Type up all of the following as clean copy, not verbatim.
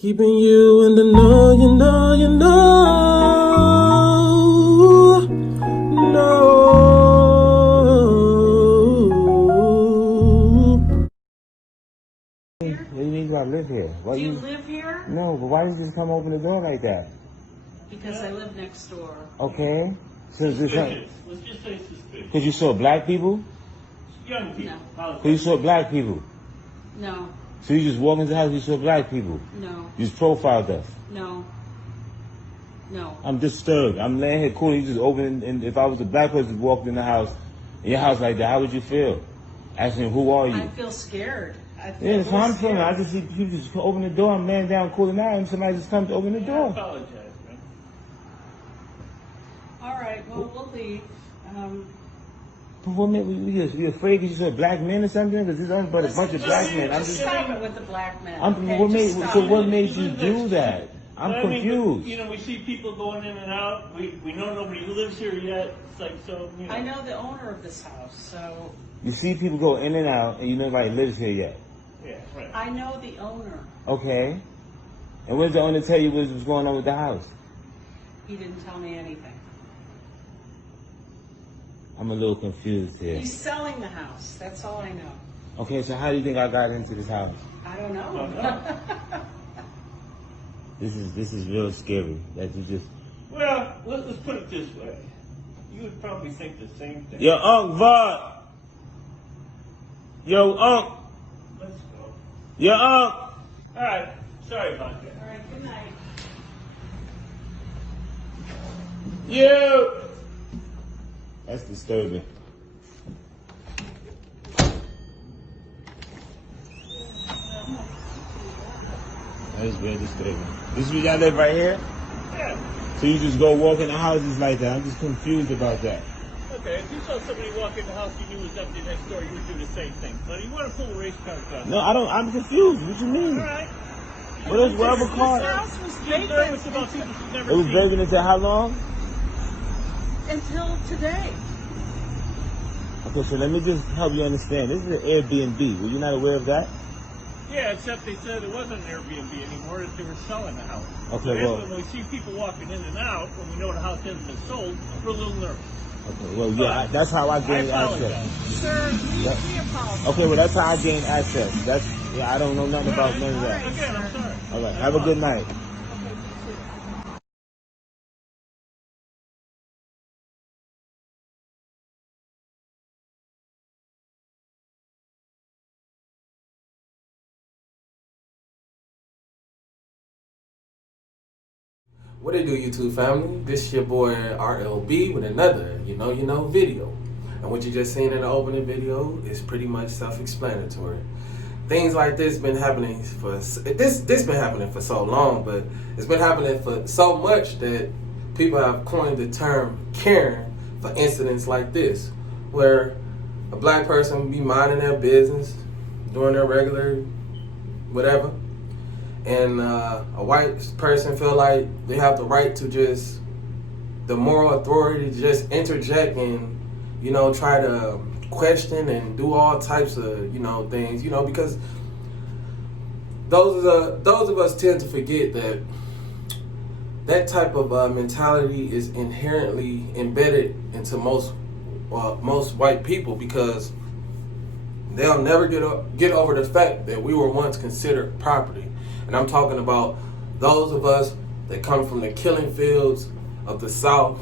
Keeping you in the know, you know, no. What do you mean you gotta live here? Why Do you live here? No, but why did you just come open the door like that? Because I live next door. Okay. So this Let's just say suspicious. because you saw black people? Young people. No. Because you saw black people. No, So you just walk into the house, you saw black people. no, You just profiled us. no, no. I'm disturbed. I'm laying here cool. You just open, and if I was a black person walked in the house, in your house like that, how would you feel? Asking, who are you? I feel scared. I feel Yeah, that's how I'm scared. feeling. I just see people just open the door. I'm laying down, cooling out, and somebody just comes to open the I door. apologize, man. All right, well, we'll leave. But what made you afraid because you saw black men or something? Because there's nothing but a bunch of black men. I'm Just just. stop it with the black men. I'm, okay? what Just made, stop so it. what made you do that? I'm But I mean, confused. you know, we see people going in and out. We know nobody lives here yet. It's like, so, you know. I know the owner of this house, so You see people go in and out, and you know nobody lives here yet. Yeah, right. I know the owner. Okay. And what did the owner tell you was going on with the house? He didn't tell me anything. I'm a little confused here. He's selling the house. That's all I know. Okay, so how do you think I got into this house? I don't know. Don't know. This is real scary. That you just. Well, let's put it this way. You would probably think the same thing. Yo, Unc Vod. Yo, Unc. Let's go. Yo, Unc. All right. Sorry about that. All right, good night. You. That's disturbing. That is very disturbing. This is where y'all live right here? Yeah. So you just go walk in the houses like that? I'm just confused about that. Okay, if you saw somebody walk in the house you knew was empty next door, you would do the same thing. But you want to pull a race car gun. No, I don't. I'm confused. What you mean? All right. What is whatever This car? house was Get nervous vacant about people you've never It was seen. vacant until how long? until today. Okay, so let me just help you understand. This is an Airbnb. Were you not aware of that? Yeah, except they said it wasn't an Airbnb anymore, that they were selling the house. Okay, So well- when we see people walking in and out, when we know the house hasn't been sold, we're a little nervous. Okay, well, yeah, that's how I gained access. Sir, Yep. we apologize. Okay, well, that's how I gained access. That's, yeah, I don't know nothing about none of that. Again, I'm sorry. All right, have a good night. What it do, YouTube family? This your boy RLB with another You Know video. And what you just seen in the opening video is pretty much self-explanatory. Things like this been happening for this been happening for so long, but it's been happening for so much that people have coined the term Karen for incidents like this, where a black person be minding their business, doing their regular whatever, and a white person feel like they have the right to just, the moral authority to just interject and, try to question and do all types of, things, because those of us tend to forget that that type of mentality is inherently embedded into most white people, because they'll never get over the fact that we were once considered property. And I'm talking about those of us that come from the killing fields of the South,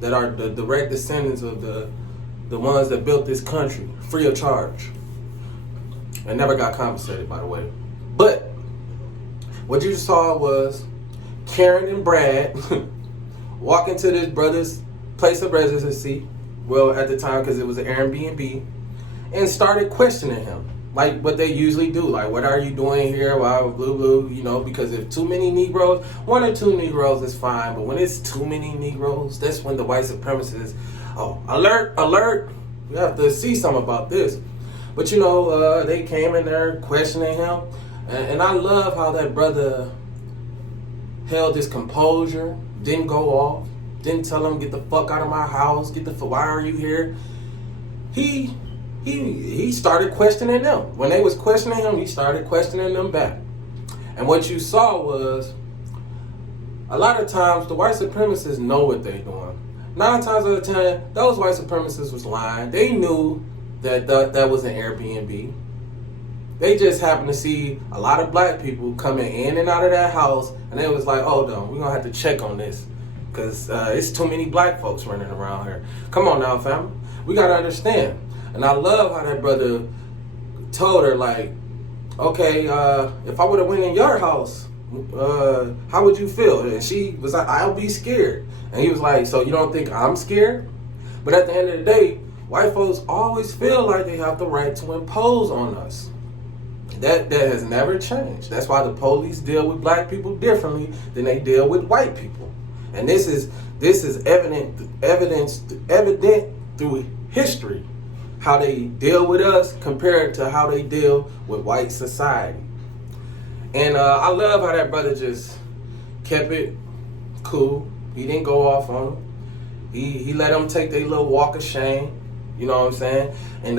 that are the direct descendants of the ones that built this country free of charge and never got compensated, by the way. But what you saw was Karen and Brad walk into this brother's place of residency, well, at the time, because it was an Airbnb, and started questioning him, like what they usually do. Like, what are you doing here? Why, blue, because if too many Negroes, one or two Negroes is fine, but when it's too many Negroes, that's when the white supremacists, alert, we have to see something about this. But, they came in there questioning him, and I love how that brother held his composure, didn't go off, didn't tell him, get the fuck out of my house, why are you here? He started questioning them. When they was questioning him, he started questioning them back. And what you saw was, a lot of times, the white supremacists know what they're doing. 9 times out of 10, those white supremacists was lying. They knew that that was an Airbnb. They just happened to see a lot of black people coming in and out of that house, and they was like, hold on, we're going to have to check on this, because it's too many black folks running around here. Come on now, family. We got to understand. And I love how that brother told her, like, okay, if I would have went in your house, how would you feel? And she was like, I'll be scared. And he was like, so you don't think I'm scared? But at the end of the day, white folks always feel like they have the right to impose on us. That has never changed. That's why the police deal with black people differently than they deal with white people. And this is evident through history, how they deal with us compared to how they deal with white society. And I love how that brother just kept it cool. He didn't go off on them. He let them take their little walk of shame. You know what I'm saying? And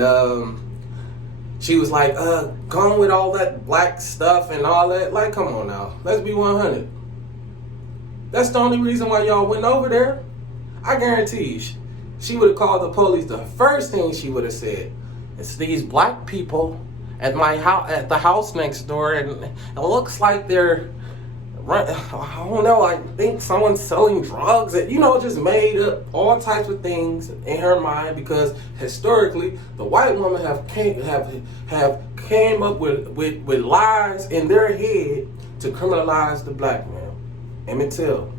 she was like, gone with all that black stuff and all that. Like, come on now. Let's be 100. That's the only reason why y'all went over there. I guarantee you, she would have called the police. The first thing she would have said, it's these black people at my house, at the house next door, and it looks like they're, I don't know, I think someone's selling drugs. And, you know, just made up all types of things in her mind, because historically the white woman have came up with lies in their head to criminalize the black man. Emmett Till,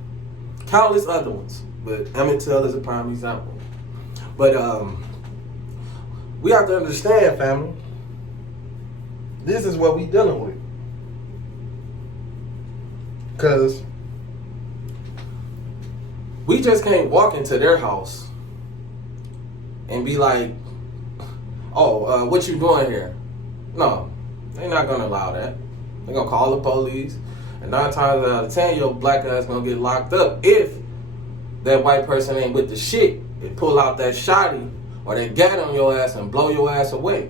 countless other ones, but Emmett Till is a prime example. But we have to understand, family, this is what we dealing with. Because we just can't walk into their house and be like, oh, what you doing here? No, they're not going to allow that. They're going to call the police. And 9 times out of 10, your black ass going to get locked up if that white person ain't with the shit. They pull out that shotty or that gat on your ass and blow your ass away.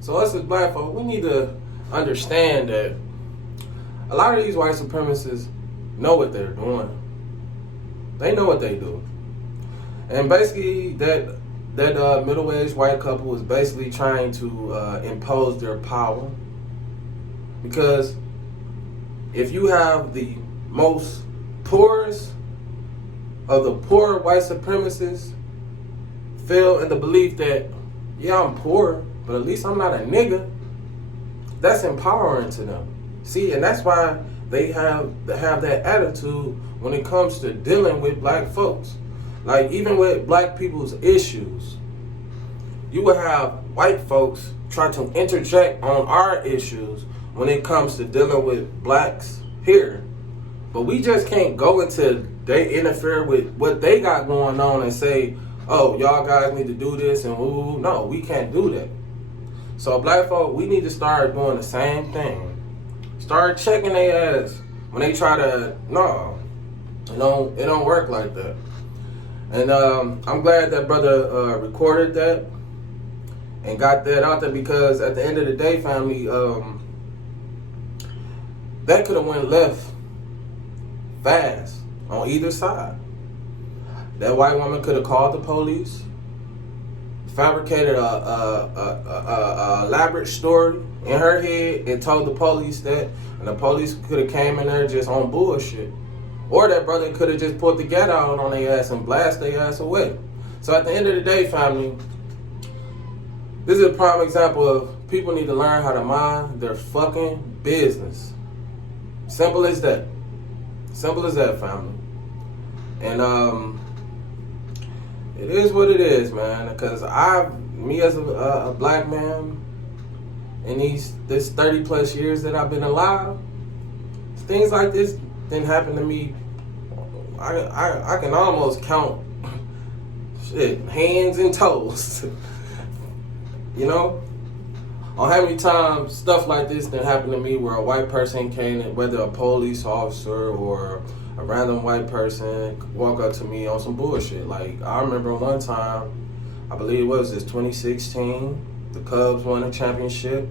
So us as black folk, we need to understand that a lot of these white supremacists know what they're doing. They know what they do. And basically, that middle-aged white couple was basically trying to impose their power. Because if you have the most poorest of the poor white supremacists feel in the belief that, yeah, I'm poor, but at least I'm not a nigga, that's empowering to them. See, and that's why they have that attitude when it comes to dealing with black folks. Like, even with black people's issues, you will have white folks try to interject on our issues when it comes to dealing with blacks here. But we just can't go into, they interfere with what they got going on and say, oh, y'all guys need to do this, and ooh, no, we can't do that. So black folk, we need to start doing the same thing. Start checking their ass when they try to, no, it don't work like that. And I'm glad that brother recorded that and got that out there, because at the end of the day, family, that could have went left fast on either side. That white woman could have called the police, fabricated a elaborate story in her head and told the police that, and the police could have came in there just on bullshit. Or that brother could have just put the gat out on their ass and blast their ass away. So at the end of the day, family, this is a prime example of people need to learn how to mind their fucking business. Simple as that. Simple as that, family. And it is what it is, man. Because me as a black man, in this 30 plus years that I've been alive, things like this didn't happen to me. I can almost count hands and toes. You know, on how many times stuff like this didn't happen to me, where a white person came in, whether a police officer or a random white person walk up to me on some bullshit. Like, I remember one time, I believe it was 2016, the Cubs won a championship.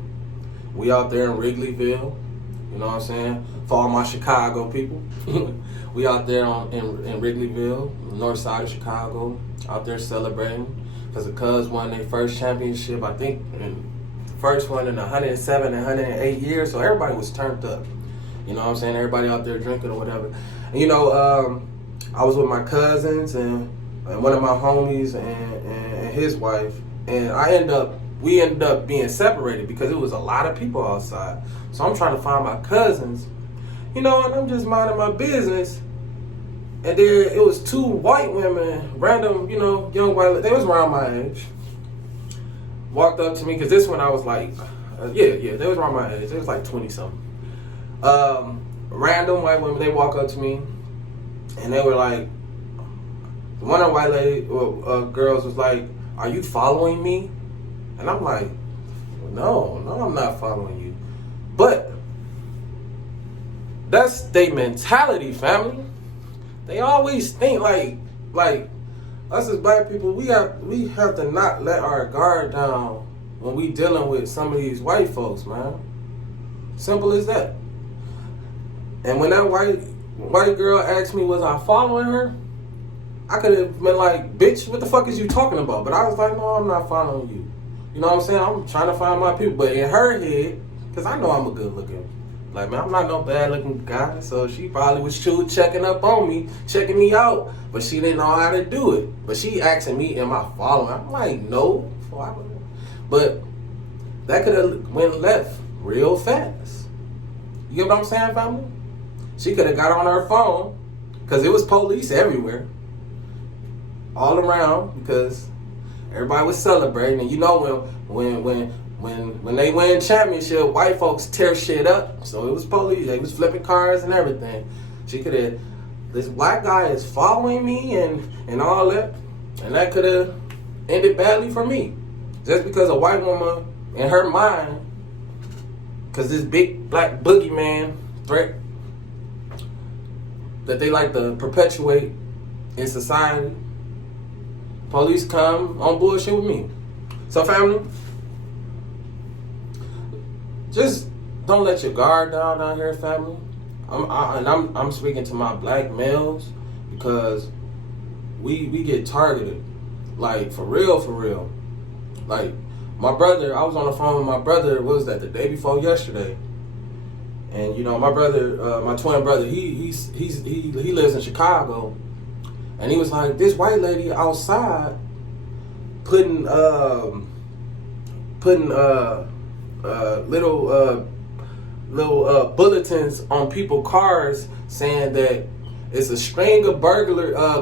We out there in Wrigleyville, you You know what I'm saying? For all my Chicago people, we out there in Wrigleyville, north side of Chicago, out there celebrating because the Cubs won their first championship, I think, first one in 107 and 108 years. So everybody was turned up. You know what I'm saying? Everybody out there drinking or whatever. And, you know, I was with my cousins and one of my homies and his wife, and we ended up being separated because it was a lot of people outside. So I'm trying to find my cousins, you know, and I'm just minding my business. And there it was two white women, random, you know, young white, they was around my age, walked up to me, because this one I was like, they was around my age. They was like 20-something. Random white women, they walk up to me, and they were like, one of the white girls was like, "Are you following me?" And I'm like, no, I'm not following you. But that's their mentality, family. They always think like us as black people, we have to not let our guard down when we dealing with some of these white folks, man. Simple as that. And when that white girl asked me, was I following her? I could have been like, bitch, what the fuck is you talking about? But I was like, no, I'm not following you. You know what I'm saying? I'm trying to find my people. But in her head, because I know I'm a good looking, like, man, I'm not no bad looking guy. So she probably was checking up on me, checking me out. But she didn't know how to do it. But she asking me, am I following? I'm like, no. But that could have went left real fast. You get what I'm saying, family? She could have got on her phone, because it was police everywhere, all around, because everybody was celebrating. And you know when they win championship, white folks tear shit up. So it was police. They was flipping cars and everything. She could have, this black guy is following me and all that. And that could have ended badly for me. Just because a white woman, in her mind, because this big black boogeyman threat that they like to perpetuate in society, police come on bullshit with me. So family, just don't let your guard down here, family. I'm speaking to my black males, because we get targeted, like for real. Like my brother, I was on the phone with my brother. What was that, the day before yesterday? And you know, my brother, my twin brother, he lives in Chicago, and he was like, this white lady outside putting little bulletins on people's cars saying that it's a string of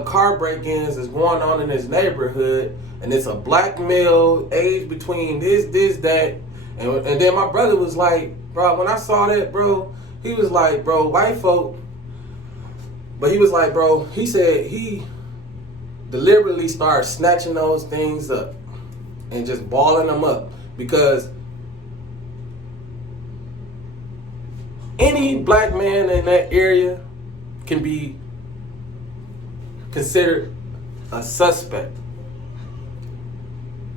car break-ins that's going on in his neighborhood, and it's a black male aged between this, that, and then my brother was like, bro, when I saw that, bro, he was like, bro, white folk, but he was like, bro, he said he deliberately started snatching those things up and just balling them up, because any black man in that area can be considered a suspect.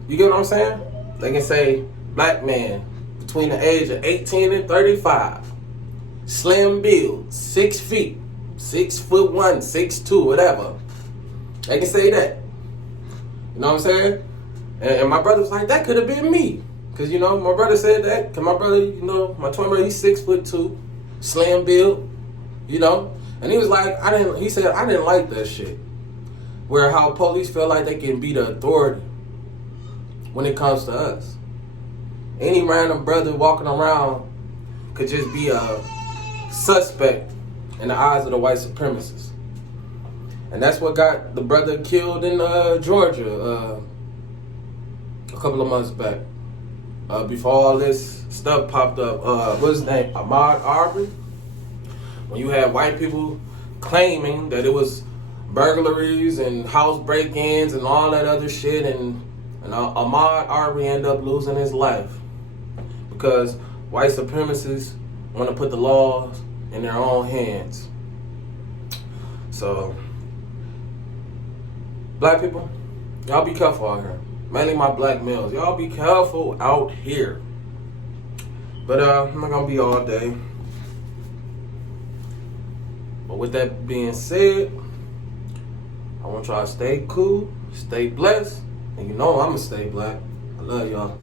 You get what I'm saying? They can say black man between the age of 18 and 35, slim build, 6 feet, 6'1", 6'2", whatever. They can say that. You know what I'm saying? And my brother was like, that could have been me. Because, you know, my brother said that. Because my brother, you know, my twin brother, he's 6'2", slim build, you know. And he was like, he said, I didn't like that shit. Where how police feel like they can be the authority when it comes to us. Any random brother walking around could just be a suspect in the eyes of the white supremacists. And that's what got the brother killed in Georgia a couple of months back. Before all this stuff popped up. What's his name? Ahmaud Arbery. When you had white people claiming that it was burglaries and house break-ins and all that other shit, and Ahmaud Arbery ended up losing his life because white supremacists want to put the laws in their own hands. So, black people, y'all be careful out here. Mainly my black males. Y'all be careful out here. But I'm not going to be all day. But with that being said, I want y'all to stay cool, stay blessed, and you know I'ma stay black. I love y'all.